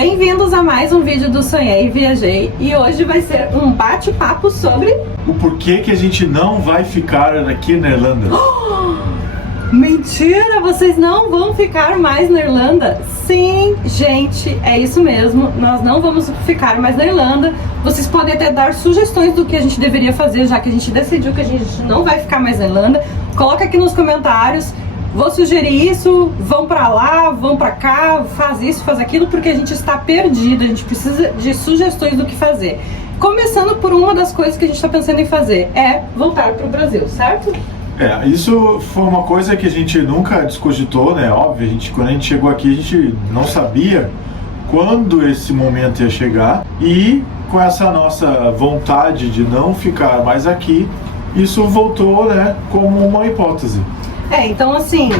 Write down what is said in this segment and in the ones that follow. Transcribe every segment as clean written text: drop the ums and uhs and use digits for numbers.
Bem-vindos a mais um vídeo do Sonhei e Viajei, e hoje vai ser um bate-papo sobre o porquê que a gente não vai ficar aqui na Irlanda. Mentira! Vocês não vão ficar mais na Irlanda? Sim, gente, é isso mesmo. Nós não vamos ficar mais na Irlanda. Vocês podem até dar sugestões do que a gente deveria fazer, já que a gente decidiu que a gente não vai ficar mais na Irlanda. Coloca aqui nos comentários. Vou sugerir isso, vão pra lá, vão pra cá, faz isso, faz aquilo, porque a gente está perdido, a gente precisa de sugestões do que fazer. Começando por uma das coisas que a gente está pensando em fazer, é voltar pro Brasil, certo? Isso foi uma coisa que a gente nunca descogitou, né? Óbvio, quando a gente chegou aqui, a gente não sabia quando esse momento ia chegar, e com essa nossa vontade de não ficar mais aqui, isso voltou, né, como uma hipótese. Então assim,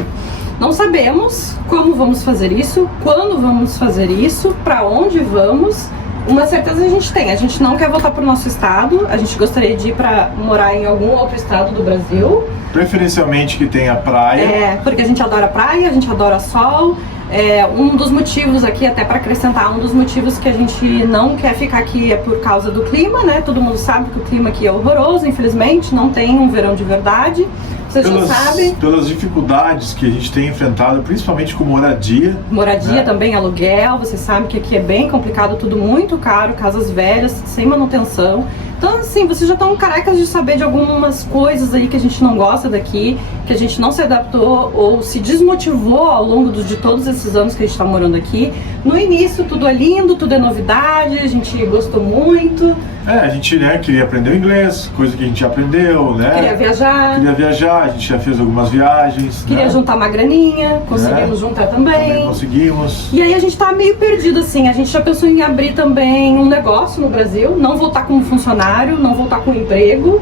não sabemos como vamos fazer isso, quando vamos fazer isso, para onde vamos. Uma certeza a gente não quer voltar para o nosso estado, a gente gostaria de ir para morar em algum outro estado do Brasil. Preferencialmente que tenha praia. Porque a gente adora praia, a gente adora sol. Um dos motivos aqui, até para acrescentar, um dos motivos que a gente não quer ficar aqui é por causa do clima, né? Todo mundo sabe que o clima aqui é horroroso, infelizmente, não tem um verão de verdade. Vocês já sabem. Pelas dificuldades que a gente tem enfrentado, principalmente com moradia. Moradia, né? Também, aluguel, você sabe que aqui é bem complicado, tudo muito caro, casas velhas, sem manutenção. Então assim, vocês já estão carecas de saber de algumas coisas aí que a gente não gosta daqui, que a gente não se adaptou ou se desmotivou ao longo de todos esses anos que a gente está morando aqui. No início tudo é lindo, tudo é novidade, a gente gostou muito. A gente, queria aprender o inglês, coisa que a gente aprendeu, né? Queria viajar, a gente já fez algumas viagens. Queria juntar uma graninha, conseguimos juntar também. Conseguimos. E aí a gente tá meio perdido assim, a gente já pensou em abrir também um negócio no Brasil, não voltar como funcionário, não voltar com emprego.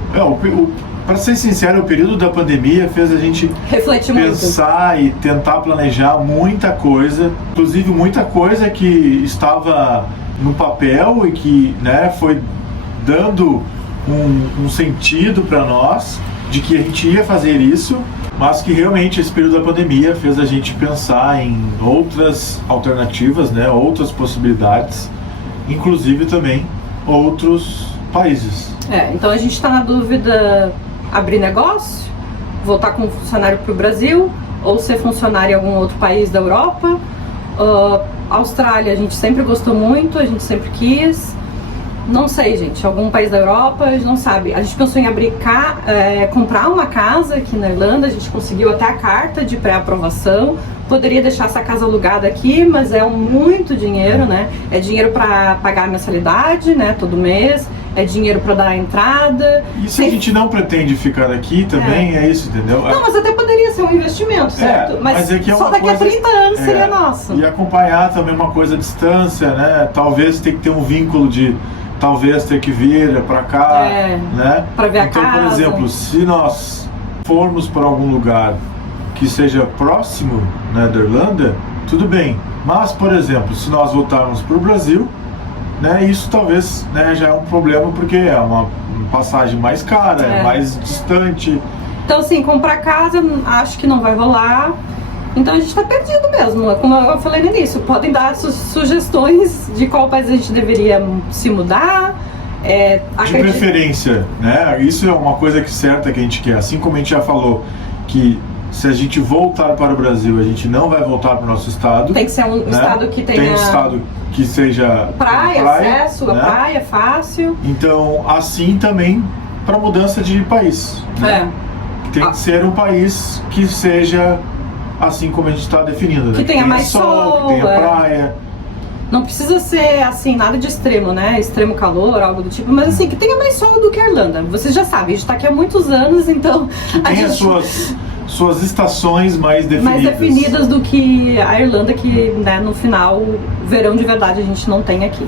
Para ser sincero, o período da pandemia fez a gente refletir pensar muito. E tentar planejar muita coisa, inclusive muita coisa que estava no papel e que, foi dando um sentido para nós de que a gente ia fazer isso, mas que realmente esse período da pandemia fez a gente pensar em outras alternativas, outras possibilidades, inclusive também outros países. Então a gente está na dúvida: abrir negócio, voltar como funcionário para o Brasil, ou ser funcionário em algum outro país da Europa. Austrália a gente sempre gostou muito, a gente sempre quis. Não sei, gente, algum país da Europa, a gente não sabe. A gente pensou em comprar uma casa aqui na Irlanda, a gente conseguiu até a carta de pré-aprovação. Poderia deixar essa casa alugada aqui, mas é muito dinheiro, né? É dinheiro para pagar a mensalidade, todo mês. É dinheiro para dar a entrada. Isso a gente não pretende ficar aqui também, é isso, entendeu? Não, mas até poderia ser um investimento, certo? Mas é que só daqui a 30 anos seria nosso. E acompanhar também uma coisa à distância, Talvez tem que ter um vínculo de talvez ter que vir para cá, para ver a casa. Então, por exemplo, se nós formos para algum lugar que seja próximo, da Irlanda, tudo bem. Mas, por exemplo, se nós voltarmos para o Brasil, isso talvez, já é um problema, porque é uma passagem mais cara, é mais distante. Então, assim, comprar casa, acho que não vai rolar. Então a gente tá perdido mesmo, como eu falei no início. Podem dar sugestões de qual país a gente deveria se mudar. De preferência, Isso é uma coisa certa que a gente quer. Assim como a gente já falou que se a gente voltar para o Brasil, a gente não vai voltar para o nosso estado. Tem que ser um estado que tenha... Tem um estado que seja... praia, acesso à praia, fácil. Então, assim também para mudança de país. Tem que ser um país que seja... assim como a gente está definindo, que tenha mais sol, que tenha praia. Não precisa ser assim, nada de extremo, extremo calor, algo do tipo, mas assim, que tenha mais sol do que a Irlanda. Vocês já sabem, a gente está aqui há muitos anos, então... Que tenha suas estações mais definidas. Mais definidas do que a Irlanda, que no final, verão de verdade a gente não tem aqui.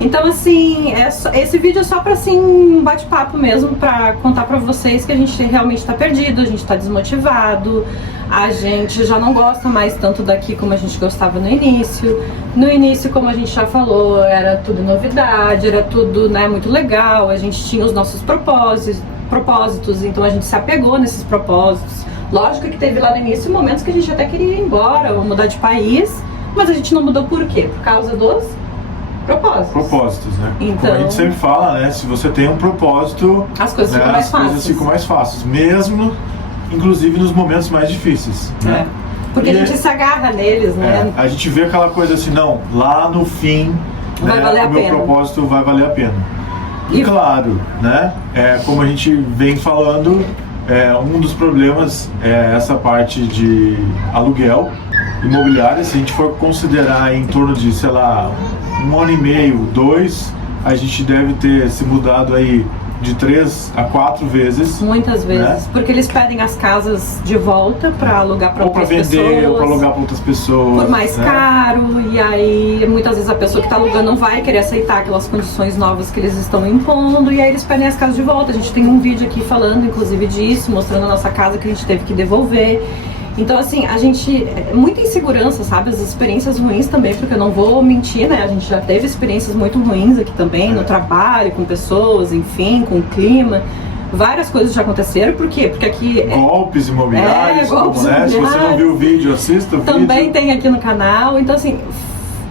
Então assim, esse vídeo é só para assim, um bate-papo mesmo, para contar para vocês que a gente realmente está perdido, a gente está desmotivado, a gente já não gosta mais tanto daqui como a gente gostava no início. No início, como a gente já falou, era tudo novidade, era tudo muito legal, a gente tinha os nossos propósitos, então a gente se apegou nesses propósitos. Lógico que teve lá no início momentos que a gente até queria ir embora, ou mudar de país, mas a gente não mudou por quê? Por causa dos propósitos. Propósitos, né? Então, como a gente sempre fala, né? Se você tem um propósito, as coisas né, ficam mais as fáceis. coisas ficam mais fáceis, mesmo, inclusive, nos momentos mais difíceis, né? Porque a gente se agarra neles, né? A gente vê aquela coisa assim, não, lá no fim, vai valer a o meu pena. propósito vai valer a pena. E claro, né? Como a gente vem falando, um dos problemas é essa parte de aluguel imobiliário. Se a gente for considerar em torno de, sei lá, 1 ano e meio, 2, a gente deve ter se mudado aí de 3 a 4 vezes. Muitas vezes, né? Porque eles pedem as casas de volta para alugar para outras pessoas. Ou para vender, ou para alugar para outras pessoas. Por mais caro, e aí muitas vezes a pessoa que está alugando não vai querer aceitar aquelas condições novas que eles estão impondo, e aí eles pedem as casas de volta. A gente tem um vídeo aqui falando inclusive disso, mostrando a nossa casa que a gente teve que devolver. Então, assim, a gente... muita insegurança, sabe? As experiências ruins também, porque eu não vou mentir, né? A gente já teve experiências muito ruins aqui também, no trabalho, com pessoas, enfim, com o clima. Várias coisas já aconteceram. Por quê? Porque aqui... golpes imobiliários, golpes imobiliários. Se você não viu o vídeo, assista o vídeo. Também tem aqui no canal. Então, assim...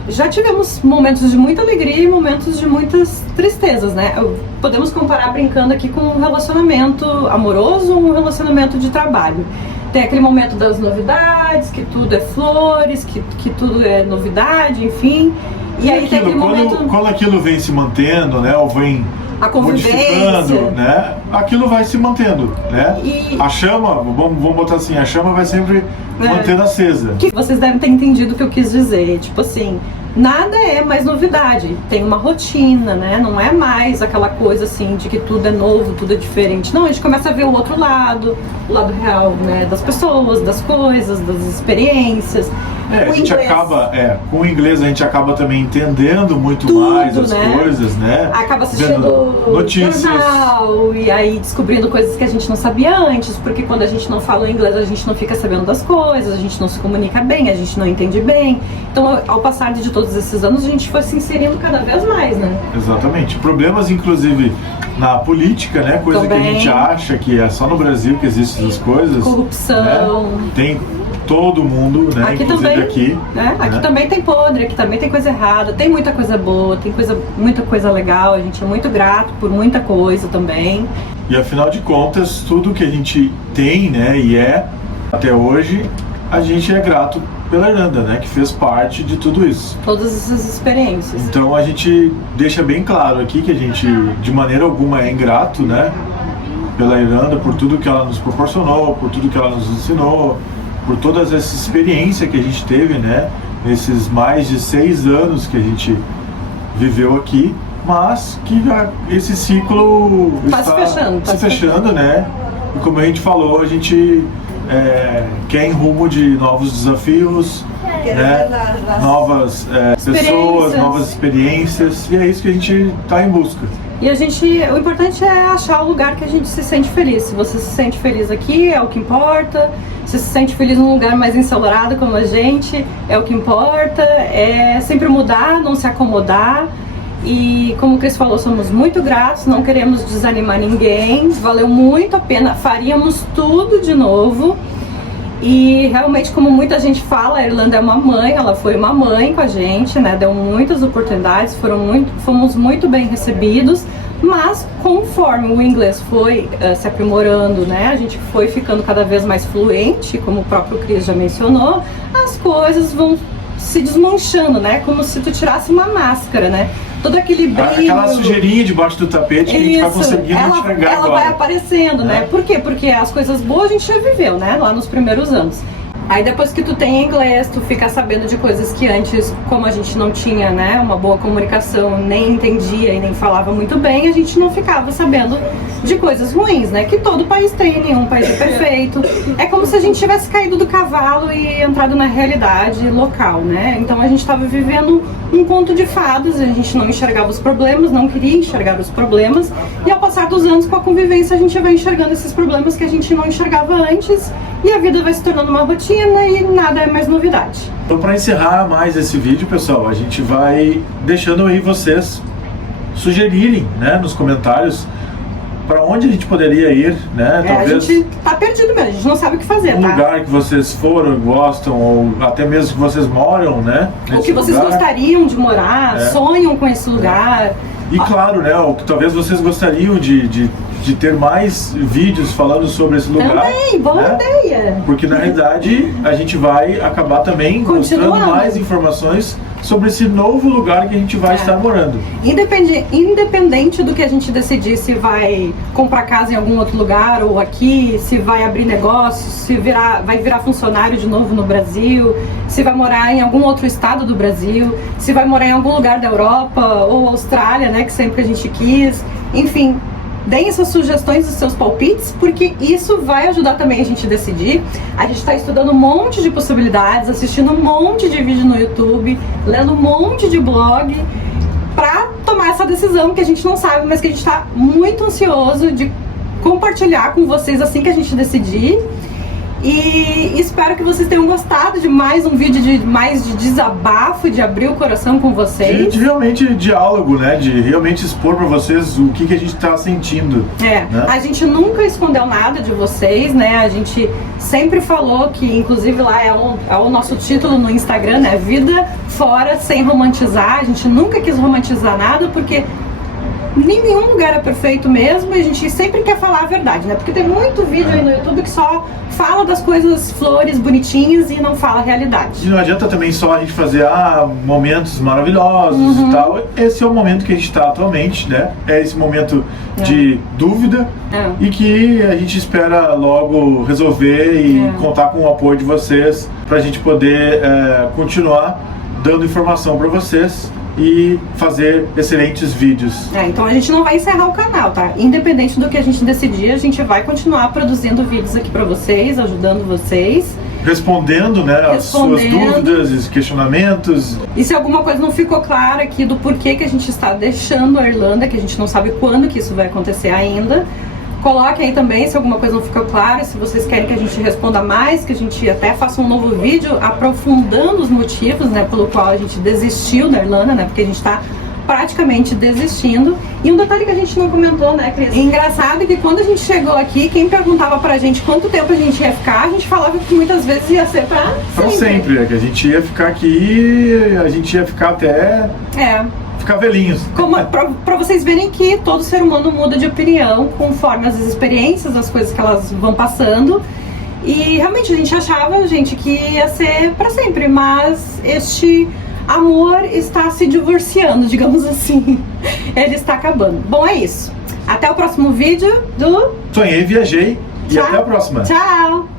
já tivemos momentos de muita alegria e momentos de muitas tristezas, né? Podemos comparar brincando aqui com um relacionamento amoroso ou um relacionamento de trabalho. Tem aquele momento das novidades, que tudo é flores, que tudo é novidade, enfim. E aí tem aquele momento... Quando aquilo vem se mantendo, né? Ou vem a modificando, né? Aquilo vai se mantendo, né? E... a chama, vamos botar assim, a chama vai sempre mantendo acesa. Que vocês devem ter entendido o que eu quis dizer. Tipo assim, nada é mais novidade. Tem uma rotina, né? Não é mais aquela coisa assim de que tudo é novo, tudo é diferente. Não, a gente começa a ver o outro lado, o lado real, né? Das pessoas, das coisas, das experiências. A gente acaba, com o inglês a gente acaba também entendendo muito tudo, mais as né? coisas, né? Acaba assistindo notícias, jornal, e aí descobrindo coisas que a gente não sabia antes, porque quando a gente não fala inglês a gente não fica sabendo das coisas, a gente não se comunica bem, a gente não entende bem. Então, ao passar de todos esses anos, a gente foi se inserindo cada vez mais, né? Exatamente. Problemas, inclusive, na política, né? Coisa também, que a gente acha que é só no Brasil que existem essas coisas. Corrupção. Né? Tem todo mundo, né? Aqui inclusive também, aqui. Né? Aqui né? também tem podre, aqui também tem coisa errada, tem muita coisa boa, tem muita coisa legal, a gente é muito grato por muita coisa também. E afinal de contas, tudo que a gente tem, né, e até hoje, a gente é grato pela Irlanda, né, que fez parte de tudo isso. Todas essas experiências. Então a gente deixa bem claro aqui que a gente, de maneira alguma, é ingrato, né, pela Irlanda, por tudo que ela nos proporcionou, por tudo que ela nos ensinou, por toda essa experiência que a gente teve, né, nesses mais de 6 anos que a gente viveu aqui, mas que esse ciclo está se fechando, né, e como a gente falou, a gente quer em rumo de novos desafios, né, novas pessoas, novas experiências, e é isso que a gente está em busca. E o importante é achar o lugar que a gente se sente feliz. Se você se sente feliz aqui, é o que importa. Se se sente feliz num lugar mais ensolarado como a gente, é o que importa. É sempre mudar, não se acomodar. E como o Cris falou, somos muito gratos, não queremos desanimar ninguém. Valeu muito a pena, faríamos tudo de novo. E realmente, como muita gente fala, a Irlanda é uma mãe, ela foi uma mãe com a gente, né? Deu muitas oportunidades, fomos muito bem recebidos, mas conforme o inglês foi se aprimorando, né? A gente foi ficando cada vez mais fluente, como o próprio Cris já mencionou, as coisas vão se desmanchando, né? Como se tu tirasse uma máscara, né? Todo aquele brilho... Aquela sujeirinha debaixo do tapete que a gente vai conseguindo enxergar ela agora. vai aparecendo, né? Por quê? Porque as coisas boas a gente já viveu, né? Lá nos primeiros anos. Aí depois que tu tem inglês, tu fica sabendo de coisas que antes, como a gente não tinha, né, uma boa comunicação, nem entendia e nem falava muito bem, a gente não ficava sabendo de coisas ruins, né? Que todo país tem, nenhum país é perfeito. É como se a gente tivesse caído do cavalo e entrado na realidade local, né? Então a gente estava vivendo um conto de fadas, a gente não enxergava os problemas, não queria enxergar os problemas, e ao passar dos anos com a convivência a gente vai enxergando esses problemas que a gente não enxergava antes, e a vida vai se tornando uma rotina e nada é mais novidade. Então, para encerrar mais esse vídeo, pessoal, a gente vai deixando aí vocês sugerirem, né, nos comentários para onde a gente poderia ir, né? A gente tá perdido mesmo, a gente não sabe o que fazer, um lugar que vocês foram, gostam, ou até mesmo que vocês moram, né? O que vocês gostariam de morar, sonham com esse lugar. E claro, né, o que talvez vocês gostariam de ter mais vídeos falando sobre esse lugar. Também, boa ideia. Porque na realidade a gente vai acabar também mostrando mais informações sobre esse novo lugar que a gente vai estar morando. Independente do que a gente decidir, se vai comprar casa em algum outro lugar ou aqui, se vai abrir negócio, se vai virar funcionário de novo no Brasil, se vai morar em algum outro estado do Brasil, se vai morar em algum lugar da Europa ou Austrália, né, que sempre a gente quis, enfim. Deem essas sugestões dos seus palpites, porque isso vai ajudar também a gente a decidir. A gente está estudando um monte de possibilidades, assistindo um monte de vídeo no YouTube, lendo um monte de blog, para tomar essa decisão que a gente não sabe, mas que a gente está muito ansioso de compartilhar com vocês assim que a gente decidir. E espero que vocês tenham gostado de mais um vídeo de desabafo, de abrir o coração com vocês. De realmente diálogo, né? De realmente expor para vocês o que a gente está sentindo. Né? A gente nunca escondeu nada de vocês, né? A gente sempre falou que, inclusive lá é o nosso título no Instagram, né? Vida fora sem romantizar. A gente nunca quis romantizar nada, porque nenhum lugar é perfeito mesmo e a gente sempre quer falar a verdade, né? Porque tem muito vídeo aí no YouTube que só fala das coisas flores, bonitinhas e não fala a realidade. E não adianta também só a gente fazer momentos maravilhosos e tal. Esse é o momento que a gente está atualmente, né? É esse momento de dúvida e que a gente espera logo resolver e contar com o apoio de vocês para a gente poder continuar dando informação para vocês e fazer excelentes vídeos. Então a gente não vai encerrar o canal, tá? Independente do que a gente decidir, a gente vai continuar produzindo vídeos aqui pra vocês, ajudando vocês. Respondendo, né, as suas dúvidas e questionamentos. E se alguma coisa não ficou clara aqui do porquê que a gente está deixando a Irlanda, que a gente não sabe quando que isso vai acontecer ainda, coloquem aí também se alguma coisa não ficou clara, se vocês querem que a gente responda mais, que a gente até faça um novo vídeo aprofundando os motivos, né, pelo qual a gente desistiu da Irlanda, né, porque a gente está praticamente desistindo. E um detalhe que a gente não comentou, né, Cris? Engraçado que quando a gente chegou aqui, quem perguntava pra gente quanto tempo a gente ia ficar, a gente falava que muitas vezes ia ser pra sempre. É que a gente ia ficar aqui, a gente ia ficar até... ficar velhinhos. Pra vocês verem que todo ser humano muda de opinião conforme as experiências, as coisas que elas vão passando. E realmente a gente achava, gente, que ia ser pra sempre, mas este amor está se divorciando, digamos assim. Ele está acabando. Bom, é isso. Até o próximo vídeo do Sonhei, Viajei e até a próxima. Tchau!